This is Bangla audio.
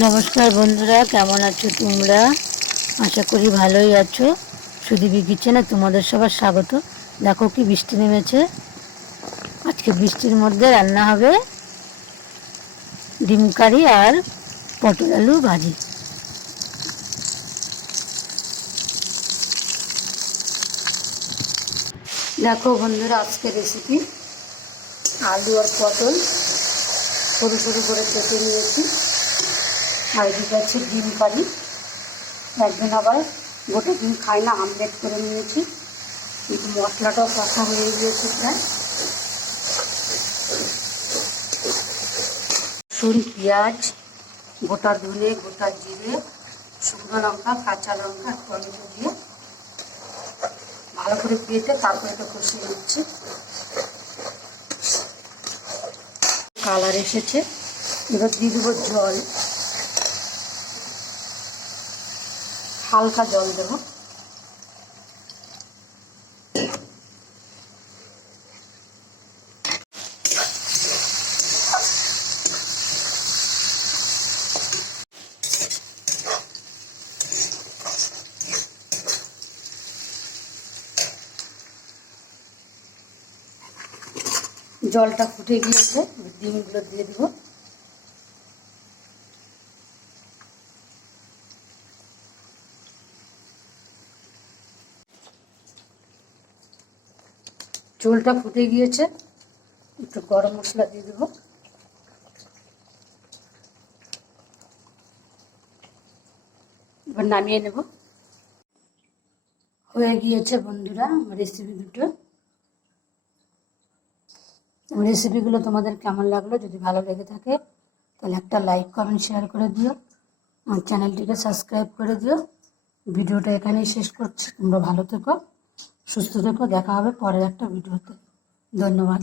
নমস্কার বন্ধুরা, কেমন আছো তোমরা? আশা করি ভালোই আছো। সুদীপি কিচেনে তোমাদের সবার স্বাগত। দেখো কি বৃষ্টি নেমেছে। আজকে বৃষ্টির মধ্যে রান্না হবে ডিম কারি আর পটল আলু ভাজি। দেখো বন্ধুরা, আজকে রেসিপি আলু আর পটল। সরু সরু করে কেটে নিয়েছি। আর এদিকে আছে ডিম কারি একদিন আবার গোটা ডিম খাই না, আমলেট করে নিয়েছি। কিন্তু মশলাটাও কষা হয়ে গিয়েছে প্রায়। রসুন, পেঁয়াজ, গোটা ধনে, গোটা জিরে, শুকনো লঙ্কা, কাঁচা লঙ্কা, টমেটো দিয়ে ভালো করে কেটে তারপরে এটা কষিয়ে নিচ্ছি। কালার এসেছে। এবার দিয়ে দেবো জল। হালকা জল দেবো। জলটা ফুটে গিয়েছে ডিমগুলো দিয়ে দিব। ঝোলটা ফুটে গিয়েছে। একটু গরম মশলা দিয়ে দেবো। এবার নামিয়ে নেব। হয়ে গিয়েছে বন্ধুরা রেসিপি দুটো। রেসিপিগুলো তোমাদের কেমন লাগল, যদি ভালো লেগে থাকে, তাহলে একটা লাইক কমেন্ট শেয়ার করে দিও। আমার চ্যানেলটিকে সাবস্ক্রাইব করে দিও। ভিডিওটা এখানেই শেষ করছি, তোমরা ভালো থেকো। সুস্থ থেকো দেখা হবে পরের একটা ভিডিওতে। ধন্যবাদ।